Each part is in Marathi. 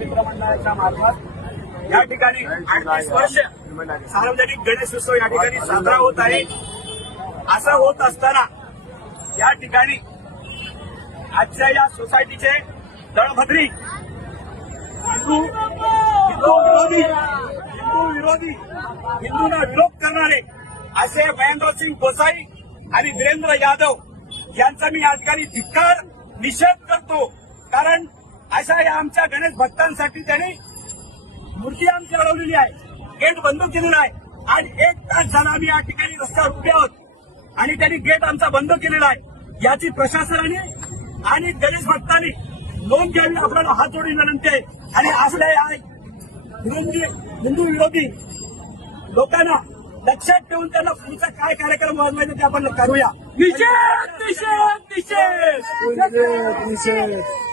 मित्रमंडळाच्या मार्फत या ठिकाणी 38 वर्ष सार्वजनिक गणेशोत्सव या ठिकाणी साजरा होत आहे। असं होत असताना या ठिकाणी आजच्या या सोसायटीचे दळभद्री हिंदूंना विरोध करणारे असे महेंद्रसिंग गोसाई आणि वीरेंद्र यादव यांचा मी या ठिकाणी धिक्कार निषेध करतो। कारण अशा या आमच्या गणेश भक्तांसाठी त्यांनी मूर्ती आमची अडवलेली आहे, गेट बंद केलेला आहे। आज 1 तास झाला आम्ही या ठिकाणी रस्त्यावर उभे आहोत आणि त्यांनी गेट आमचा बंद केलेला आहे। याची प्रशासनाने आणि गणेश भक्तांनी नोंद घ्यावी, आपल्याला हात जोडून विनंती आहे। आणि असल्या हिंदू विरोधी लोकांना लक्षात ठेवून त्यांना पुढचा काय कार्यक्रम वाजवायचा ते आपण करूया।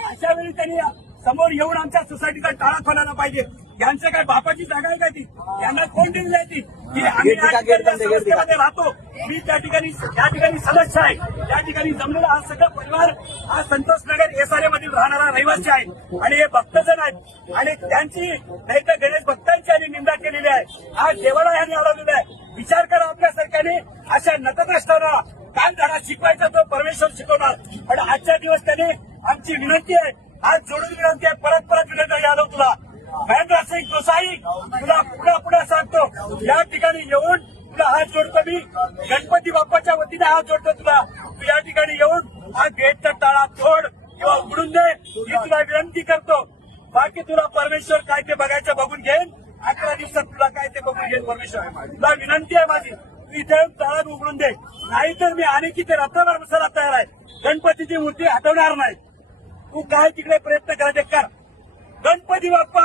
अशा वेळी त्यांनी समोर येऊन आमच्या सोसायटीचा टाळा खोलायला पाहिजे। यांचं काय बापाची जागा आहे का ती? यांना कोण दिली आहे ती? आम्ही समस्येमध्ये राहतो। मी त्या ठिकाणी सदस्य आहे। त्या ठिकाणी जमलेला हा सगळा परिवार हा संतोष नगर एसआरए मधील राहणारा रहिवासी आहे आणि हे भक्तजन आहेत आणि त्यांची नाही तर गणेश भक्तांची यांनी निंदा केलेली आहे। आज देवाला यांनी अडवलेला आहे। विचार करा, आपल्या सरकारने अशा नतद्रष्टांना काय धडा शिकवायचा तो परमेश्वर शिकवणार। पण आजच्या दिवस त्यांनी आमची विनंती आहे, आज जोडून विनंती आहे, परत विनंती यादव तुला महेंद्रसिंग गोसाई तुला पुढे सांगतो, या ठिकाणी येऊन तुला हात जोडतो। मी गणपती बाप्पाच्या वतीने हात जोडतो तुला। तू या ठिकाणी येऊन हा गेटचा टाळा तोड किंवा उघडून दे ही तुला विनंती करतो। बाकी तुला परमेश्वर काय ते बघायचं बघून घेईन, 11 दिवसात तुला काय ते बघून घेईन परमेश्वर। तुला विनंती आहे माझी, तू इथे टाळा उघडून दे, नाहीतर मी आणि किती रात्रभर बसायला तयार आहे। गणपतीची मूर्ती हटवणार नाही। तू काय तिकडे प्रयत्न करायचे कर। गणपती बाप्पा